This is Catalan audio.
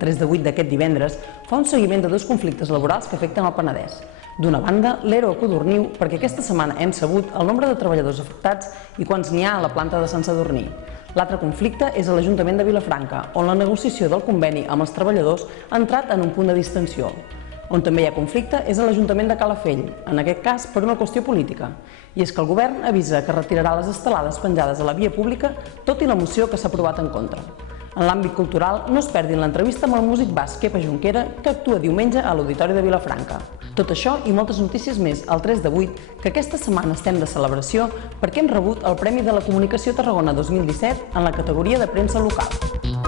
3 de 8 d'aquest divendres, fa un seguiment de dos conflictes laborals que afecten el Penedès. D'una banda, l'ERO a Codorniu, perquè aquesta setmana hem sabut el nombre de treballadors afectats i quants n'hi ha a la planta de Sant Sadurní. L'altre conflicte és a l'Ajuntament de Vilafranca, on la negociació del conveni amb els treballadors ha entrat en un punt de distensió. On també hi ha conflicte és a l'Ajuntament de Calafell, en aquest cas per una qüestió política. I és que el govern avisa que retirarà les estelades penjades a la via pública, tot i la moció que s'ha aprovat en contra. En l'àmbit cultural, no es perdin l'entrevista amb el músic basc Kepa Junquera, que actua diumenge a l'Auditori de Vilafranca. Tot això i moltes notícies més al 3 de 8, que aquesta setmana estem de celebració perquè hem rebut el Premi de la Comunicació Tarragona 2017 en la categoria de premsa local.